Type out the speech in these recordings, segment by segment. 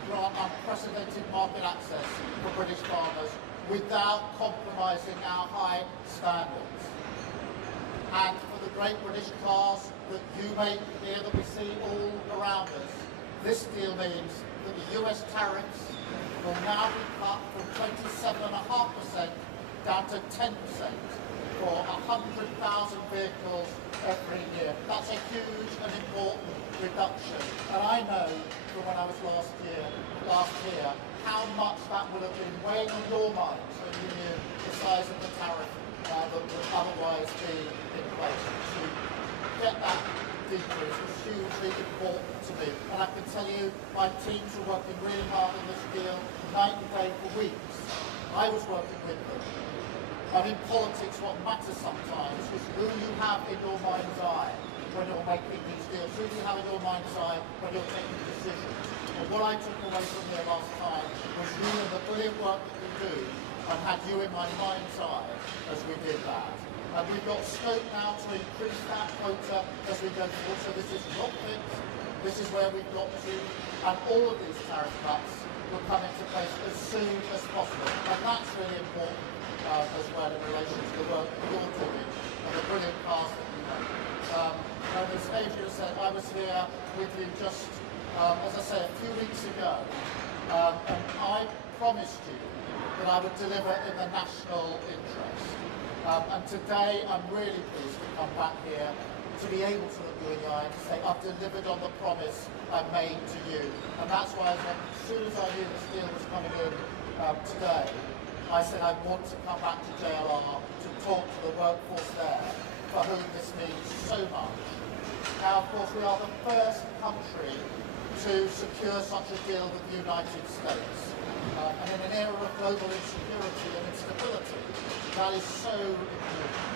can grant unprecedented market access for British farmers without compromising our high standards. And for the great British cars that you make here, that we see all around us, this deal means that the US tariffs will now be cut from 27.5% down to 10% for 100,000 vehicles every year. That's a huge and important reduction. And I know from when I was last year, how much that would have been weighing on your minds when you knew the size of the tariff that would otherwise be in place. To get that decrease was hugely important to me. And I can tell you, my teams were working really hard on this deal, night and day for weeks. I was working with them. And in politics, what matters sometimes is who you have in your mind's eye when you're making these deals, who you have in your mind's eye when you're taking decisions. And what I took away from here last time was you and the brilliant work that you do, and had you in my mind's eye as we did that. And we've got scope now to increase that quota as we go forward. So this is not fixed, this is where we've got to, and all of these tariff cuts will come into place as soon as possible. And that's really important as well in relation to the work that you're doing and the brilliant cars that you make. And as Adrian said, I was here with you just, as I say, a few weeks ago, and I promised you that I would deliver in the national interest. And today I'm really pleased to come back here to be able to look you in the eye and to say I've delivered on the promise I made to you. And that's why as soon as I knew this deal was coming in today, I said I want to come back to JLR to talk to the workforce there for whom this means so much. Now, of course, we are the first country to secure such a deal with the United States. And in an era of global insecurity and instability, that is so important.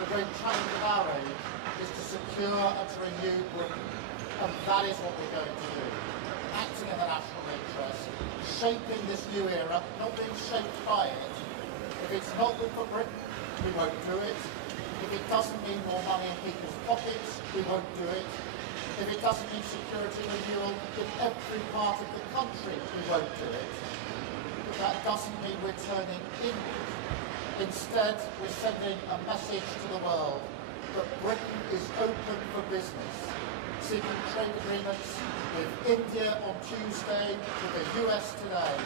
The great challenge of our age is to secure and to renew Britain. And that is what we're going to do. Acting in the national interest, shaping this new era, not being shaped by it. If it's not good for Britain, we won't do it. If it doesn't mean more money in people's pockets, we won't do it. If it doesn't mean security and renewal in every part of the country, we won't do it. But that doesn't mean we're turning inward. Instead, we're sending a message to the world that Britain is open for business, seeking trade agreements with India on Tuesday, with the US today,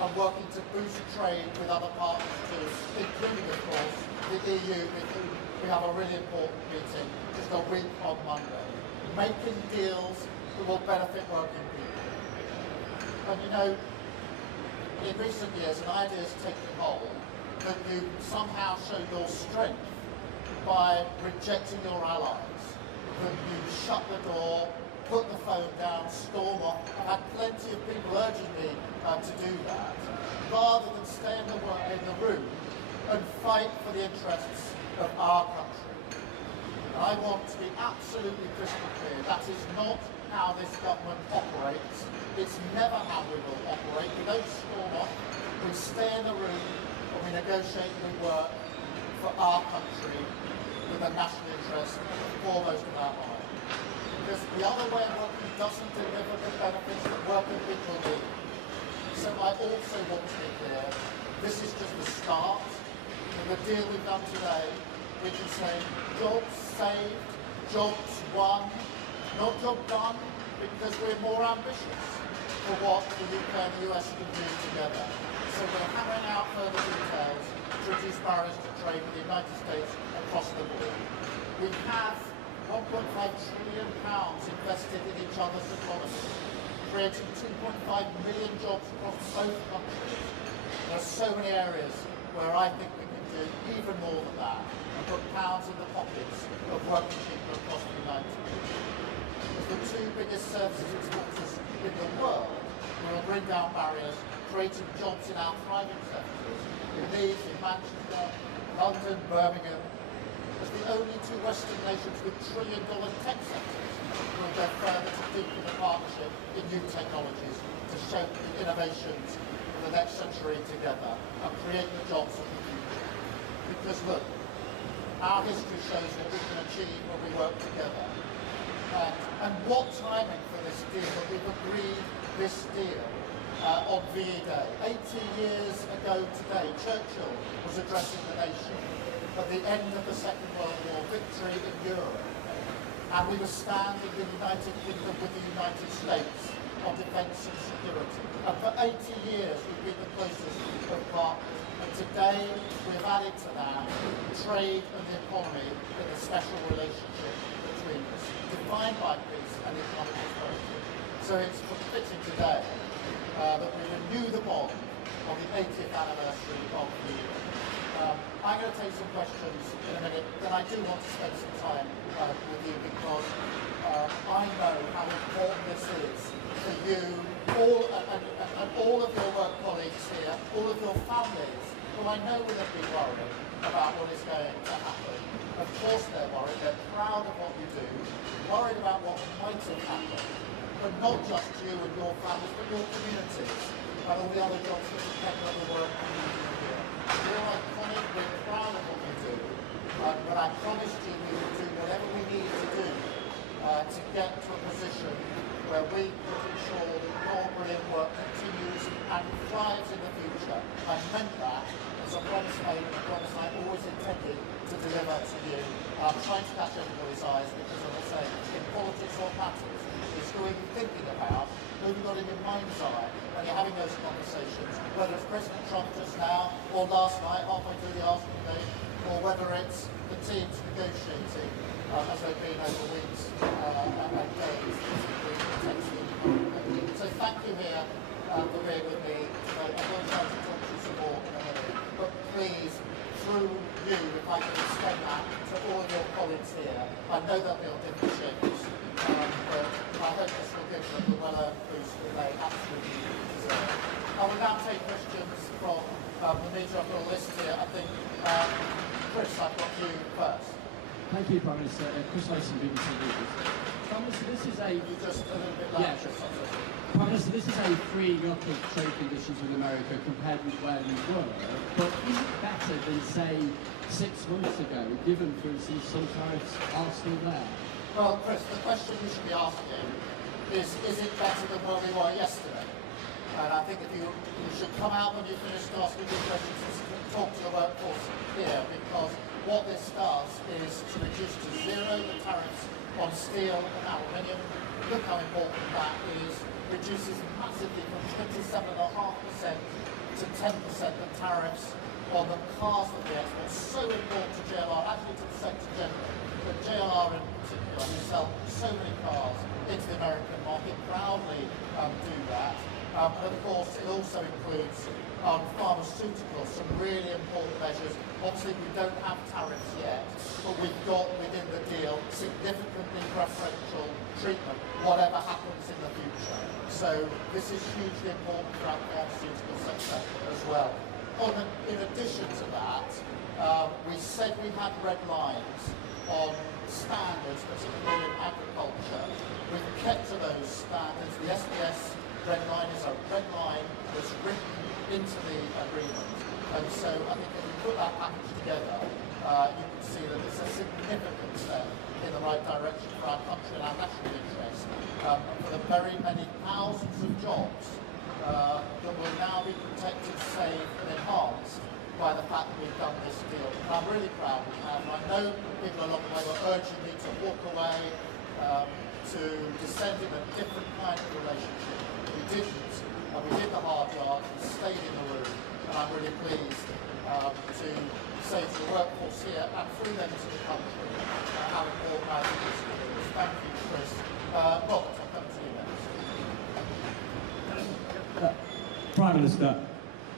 and working to boost trade with other partners too, including, of course, the EU, with whom we have a really important meeting just a week on Monday. Making deals that will benefit working people. And you know, in recent years, an idea has taken hold that you somehow show your strength by rejecting your allies, that you shut the door, put the phone down, storm off. I've had plenty of people urging me to do that, rather than stay in the room and fight for the interests of our country. And I want to be absolutely crystal clear, that is not how this government operates. It's never how we will operate. We don't storm off, we stay in the room and we negotiate and we work for our country with the national interest foremost in our mind. Because the other way of working doesn't deliver the benefits that working people need. So I also want to be clear, this is just the start. And the deal we've done today, we can say jobs saved, jobs won, not job done, because we're more ambitious for what the UK and the US can do together. So we're hammering out further details to reduce barriers to trade with the United States across the board. We have £1.5 trillion invested in each other's economies, creating 2.5 million jobs across both countries. There are so many areas where I think we can do even more than that and put pounds in the pockets of working people across the United States. As the two biggest services exporters in the world, we will bring down barriers, creating jobs in our thriving sectors, in Leeds, in Manchester, London, Birmingham. As the only two Western nations with trillion-dollar tech sectors, will go further to deepen the partnership in new technologies to shape the innovations for the next century together and create the jobs of the future. Because look, our history shows what we can achieve when we work together. And what timing for this deal, that we've agreed this deal on VE Day. 80 years ago today, Churchill was addressing the nation at the end of the Second World War, victory in Europe. And we were standing in the United Kingdom with the United States on defence and security. And for 80 years we've been the closest of partners. And today we've added to that trade and the economy in a special relationship between us, defined by peace and economic prosperity. So it's fitting today that we renew the bond on the 80th anniversary of the year. I'm going to take some questions in a minute, but I do want to spend some time with you because I know how important this is for you, all of your work colleagues here, all of your families, who I know will have been worried about what is going to happen. Of course they're worried, they're proud of what you do, worried about what might have happened, but not just you and your families, but your communities and all the other jobs that depend on the work you do here. You're iconic, we're proud of what you do, but I promised you we would do whatever we need to do to get to a position where we can ensure that your brilliant work continues and thrives in the future. I meant that as a promise made and a promise I always intended to deliver to you. I'm trying to catch everybody's eyes because, as I say, in politics what matters is who are you thinking about, who have you got in your mind's eye when you're having those conversations, whether it's President Trump just now, or last night, halfway through the Arsenal debate, or whether it's the teams negotiating, as they've been over weeks and days. So thank you here for being with me. I'm going to try to talk to you some more in a minute, but please, through you, if I can extend that to all of your colleagues here, I know they'll be on different shifts, but I hope this will give them the well-earned boost that they absolutely deserve. I will now take questions from the media. I've got a list here. I think, Chris, I've got you first. Thank you, Prime Minister. Chris Mason, BBC News. Prime Minister, this is a... You just a little bit louder. Yeah, sure. Prime Minister, this is a freeing up of trade conditions with America compared with where we were, but is it better than, say, 6 months ago, given, for instance, some tariffs are still there? Well, Chris, the question you should be asking is it better than where we were yesterday? And I think if you should come out when you finish asking your questions and talk to the workforce here, because what this does is to reduce to zero the tariffs on steel and aluminium. Look how important that is. Reduces massively from 27.5% to 10% the tariffs on the cars that we export. So important to JLR, actually to the sector generally, but JLR in particular, who sell so many cars into the American market, proudly do that. And of course, it also includes pharmaceuticals, some really important measures. Obviously, we don't have tariffs yet, but we've got within the deal significantly preferential treatment, whatever happens in the future. So this is hugely important for our pharmaceutical sector as well. In addition to that, we said we had red lines on standards, particularly in agriculture. We've kept to those standards. The SBS red line is a red line that's written into the agreement. And so I think if we put that package together, you can see that it's a significant step in the right direction for our country and our national interest, for the very many thousands of jobs that will now be protected, saved and enhanced by the fact that we've done this deal. And I'm really proud we have. And I know people along the way were urging me to walk away, to descend in a different kind of relationship. We didn't, and we did the hard yards, we stayed in the room, and I'm really pleased to say to the workforce here and through them to the country how important I think this is. Thank you, Chris. Robert, I'll come to you next. Prime Minister,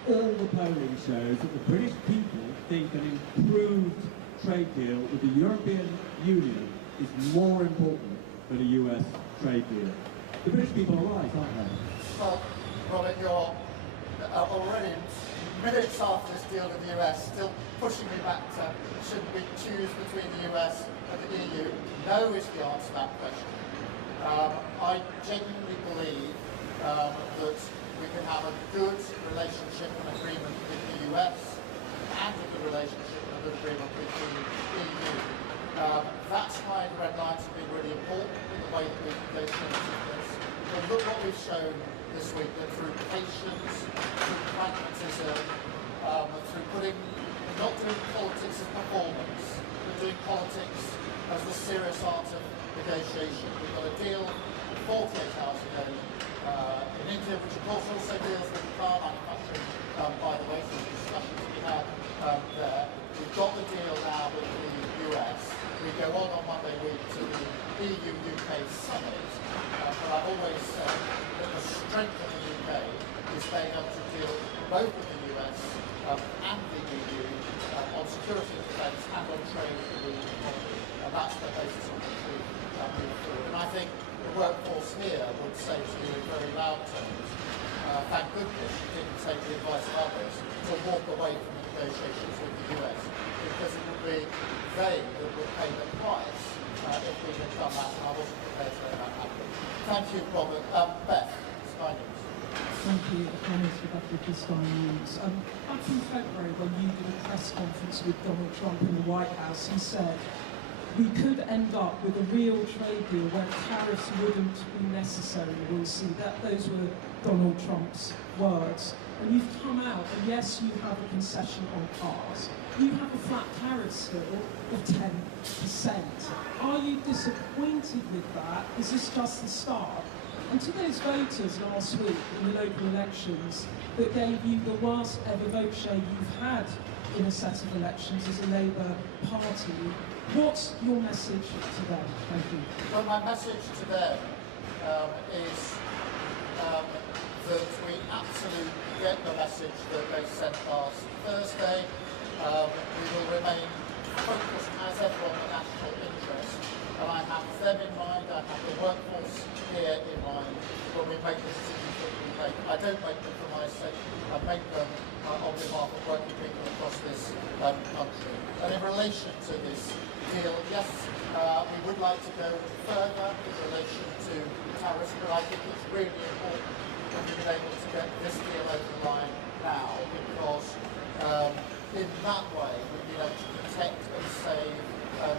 all the polling shows that the British people think an improved trade deal with the European Union is more important than a US trade deal. The British people are right, aren't they? Well, Robert, you're already minutes after this deal with the US, still pushing me back to should we choose between the US and the EU? No is the answer to that question. I genuinely believe that we can have a good relationship and agreement with the US and a good relationship and a good agreement with the EU. That's why the red lines have been really important in the way that we've negotiated this. But look what we've shown this week, that through patience, through pragmatism, through not doing politics as performance, but doing politics as the serious art of negotiation. We've got a deal 48 hours ago in India, which of course also deals with car manufacturing, by the way, through the discussions we had there. We've got the deal now with the US. We go on Monday week to the EU-UK summit, but I've always said that the strength of the UK is being able to deal both with the US and the EU on security and defence and on trade and the economy, and that's the basis on which we move forward. And I think the workforce here would say to you in very loud terms, thank goodness you didn't take the advice of others to walk away from the negotiations with the US, because it would be they that would pay the price if we had done that, and I wasn't prepared to let that happen. Thank you, Robert. Beth, Sky News. Thank you, Dennis, for that with the Sky News. Back in February, when you did a press conference with Donald Trump in the White House, he said, we could end up with a real trade deal where tariffs wouldn't be necessary. We'll see. Those were Donald Trump's words. And you've come out, and yes, you have a concession on cars. You have a flat tariff still of 10%. Are you disappointed with that? Is this just the start? And to those voters last week in the local elections that gave you the worst ever vote share you've had in a set of elections as a Labour Party, what's your message to them? Thank you. Well, my message to them is that we absolutely get the message that they sent last Thursday. We will remain focused as ever on the national interest, and I have them in mind, I have the workforce here in mind when we make the decisions that we make. I don't make them for my sake, I make them on behalf of working people across this country. And in relation to this deal, yes, we would like to go further in relation to tariffs, but I think it's really important that we've been able to get this deal over the line now, because in that way we've been able to protect and save and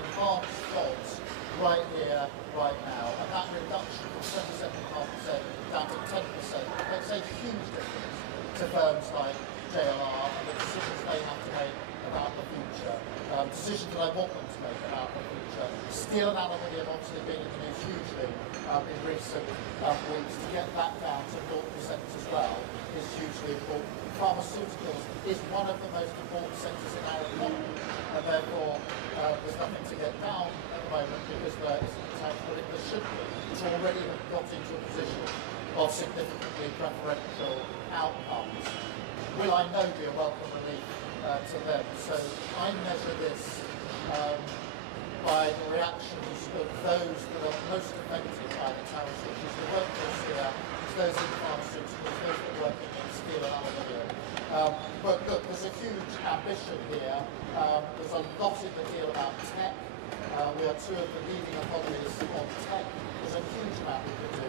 enhance jobs right here, right now. And that reduction from 27.5% down to 10% makes a huge difference to firms like JLR and the decisions they have to make about the future, decisions that I want them to make about the future. Steel and aluminium obviously been in the news hugely in recent weeks. To get that down to 0% as well is hugely important. Pharmaceuticals is one of the most important sectors in our economy, and therefore there's nothing to get down at the moment because there isn't the tax, but there should be. It's already got into a position of significantly preferential outcomes. Will I know be a welcome relief to them? So I measure this by the reactions of those that are most affected by the tariffs, which is the workforce here, it's those in pharmaceuticals, those that are working in steel and aluminium. But look, there's a huge ambition here. There's a lot in the deal about tech. We are two of the leading economies on tech. There's a huge amount we can do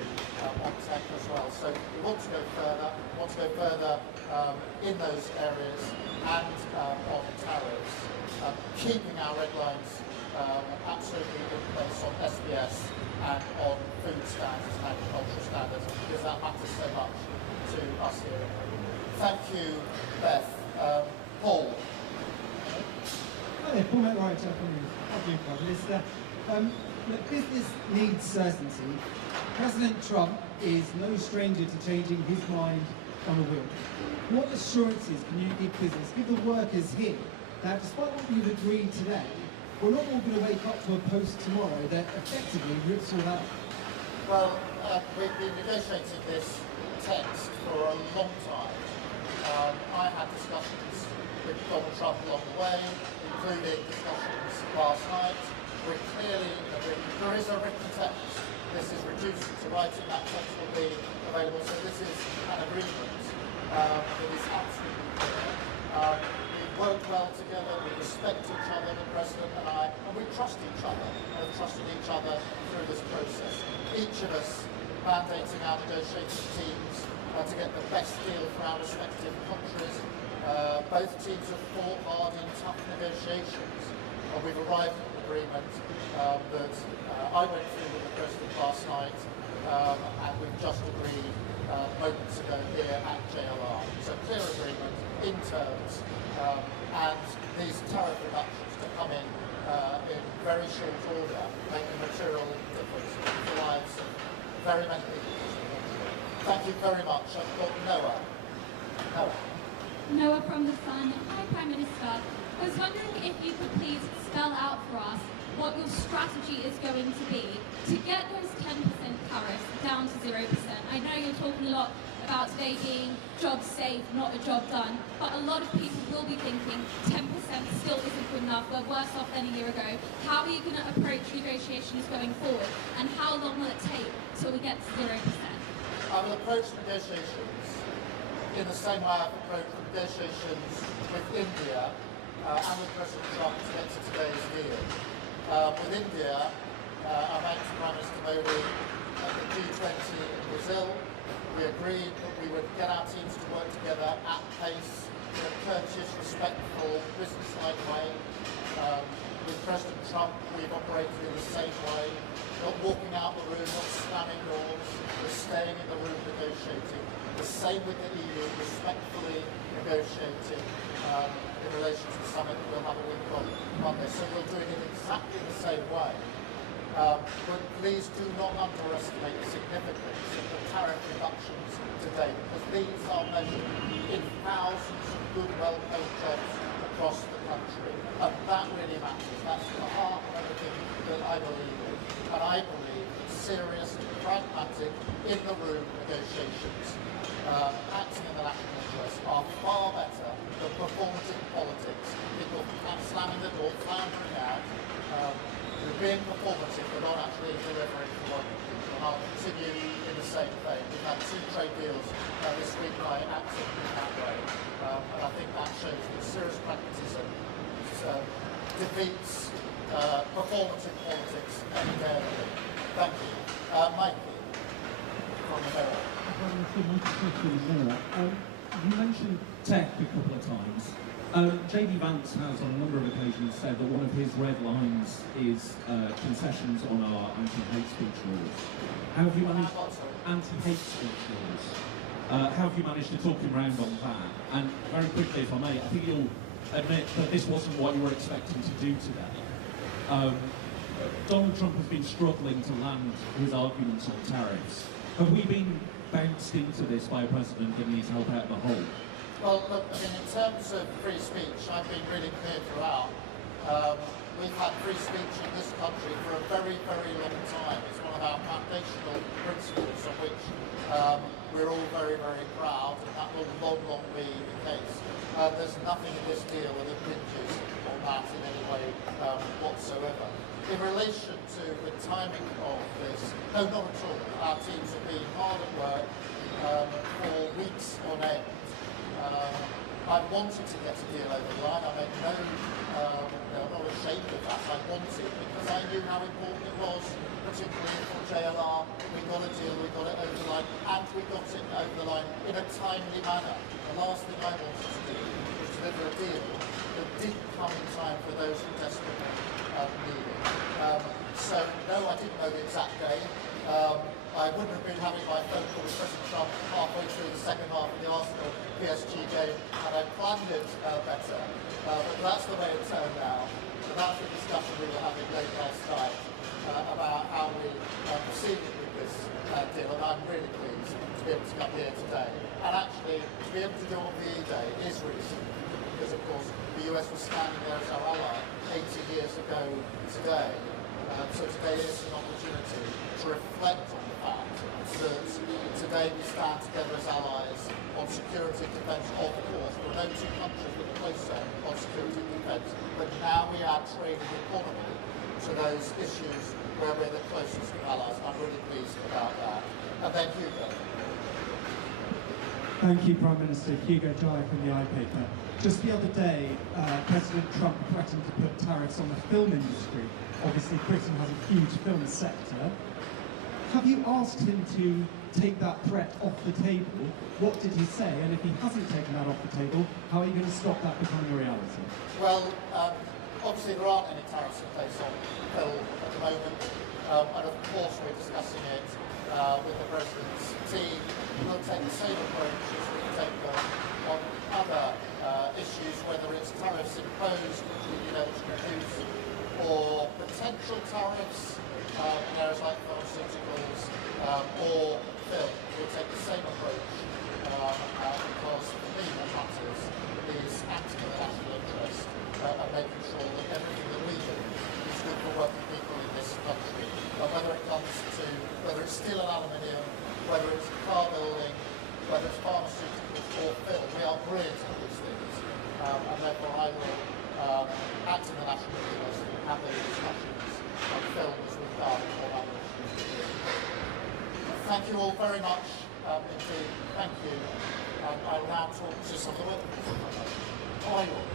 on tech as well. So we want to go further, in those areas and on tariffs, keeping our red lines absolutely in place on SBS and on food standards and agricultural standards, because that matters so much to us here. Thank you, Beth. Paul. Hi there, Paul McWright from the Prime Minister. Look, business needs certainty. President Trump is no stranger to changing his mind on a whim. What assurances can you give business, give the workers here, that despite what you've agreed today, we're not all going to wake up to a post tomorrow that effectively rips all out? Well, we've been negotiating this text for a long time. I had discussions with Donald Trump along the way, including discussions last night. We're clearly in agreement. There is a written text. This is reduced to writing. That text will be available. So this is an agreement that is absolutely clear. We work well together. We respect each other, the President and I, and we trust each other. And have trusted each other through this process. Each of us mandating our negotiating teams to get the best deal for our respective countries. Both teams have fought hard in tough negotiations, and we've arrived at an agreement that I went through with the President last night, and we've just agreed moments ago here at JLR. So clear agreement in terms, and these tariff reductions to come in very short order make a material difference to the lives of very many people. Thank you very much. I've got Noah. Noah from The Sun. Hi, Prime Minister. I was wondering if you could please spell out for us what your strategy is going to be to get those 10% tariffs down to 0%. I know you're talking a lot about today being job safe, not a job done, but a lot of people will be thinking 10% still isn't good enough, we're worse off than a year ago. How are you going to approach negotiations going forward, and how long will it take till we get to 0%? I will approach negotiations in the same way I've approached negotiations with India and with President Trump to get to today's deal. With India, I met Prime Minister Modi at the G20 in Brazil. We agreed that we would get our teams to work together at pace in a courteous, respectful, business-like way. With President Trump, we've operated in the same way, not walking out the room, not slamming doors, but staying in the room negotiating. The same with the EU, respectfully negotiating in relation to the summit that we'll have a week on Monday. So we're doing it exactly the same way. But please do not underestimate the significance of the tariff reductions today, because these are measured in thousands of good, well-paid jobs across the country. And that really matters. That's the heart of everything that I believe in. And I believe that serious, pragmatic, in-the-room negotiations acting in the national interest are far better than performative politics. People slamming the door, floundering out, being performative but not actually delivering for what people. And I'll continue in the same vein. We've had 2 trade deals this week by acting in that way. And I think that shows that serious pragmatism defeats performative politics any day of the week. Thank you. Mikey from the Mirror. You mentioned tech a couple of times. JD Vance has on a number of occasions said that one of his red lines is concessions on our anti-hate speech laws. How have you managed anti-hate speech laws? How have you managed to talk him round on that? And very quickly, if I may, I think you'll admit that this wasn't what you were expecting to do today. Donald Trump has been struggling to land his arguments on tariffs. Have we been bounced into this by a president that needs help out of the hole? Well, look, I mean, in terms of free speech, I've been really clear throughout. We've had free speech in this country for a very, very long time. It's one of our foundational principles on which we're all very, very proud, and that will long be the case. There's nothing in this deal that impinges on that in any way whatsoever. In relation to the timing of this, no, not at all. Our teams have been hard at work for weeks on end. I wanted to get a deal over the line. I made I'm not ashamed of that. I wanted, because I knew how important it was, particularly for JLR. We got a deal, we got it over the line, and we got it over the line in a timely manner. The last thing I wanted to do was deliver a deal that didn't come in time for those who desperately need it. So, no, I didn't know the exact day. I wouldn't have been having my phone call with President Trump halfway through the second half of the Arsenal PSG game, and I planned it better. But that's the way it turned out. So that's the discussion we were having late last night about how we proceeded with this deal, and I'm really pleased to be able to come here today. And actually, to be able to do it on VE Day is really significant, because of course the US was standing there as our ally 80 years ago today. So today is an opportunity to reflect on the fact that today we stand together as allies on security and defence. Of course, there are no 2 countries that are closer on security and defence, but now we add trade and economy to those issues where we're the closest of allies. I'm really pleased about that. And then Hugo. Thank you, Prime Minister. Hugo Jai from the iPaper. Just the other day, President Trump threatened to put tariffs on the film industry. Obviously, Britain has a huge film sector. Have you asked him to take that threat off the table? What did he say? And if he hasn't taken that off the table, how are you going to stop that becoming a reality? Well, obviously there aren't any tariffs in place on film at the moment, and of course we're discussing it with the President's team, we'll take the same approach as we take on other issues, whether it's tariffs imposed in eligible goods or potential tariffs in areas like pharmaceuticals or film. We'll take the same approach because for me what matters is acting in the national interest and making sure that everything that we do is good for working people in this country. Whether it comes to, whether it's steel and aluminium, whether it's car building, whether it's pharmaceuticals or film, we are brilliant at these things. And therefore I will act in the national interest and have those discussions on film as we've done on other issues. Thank you all very much indeed. Thank you. I will now talk to some of the... Oh, I will.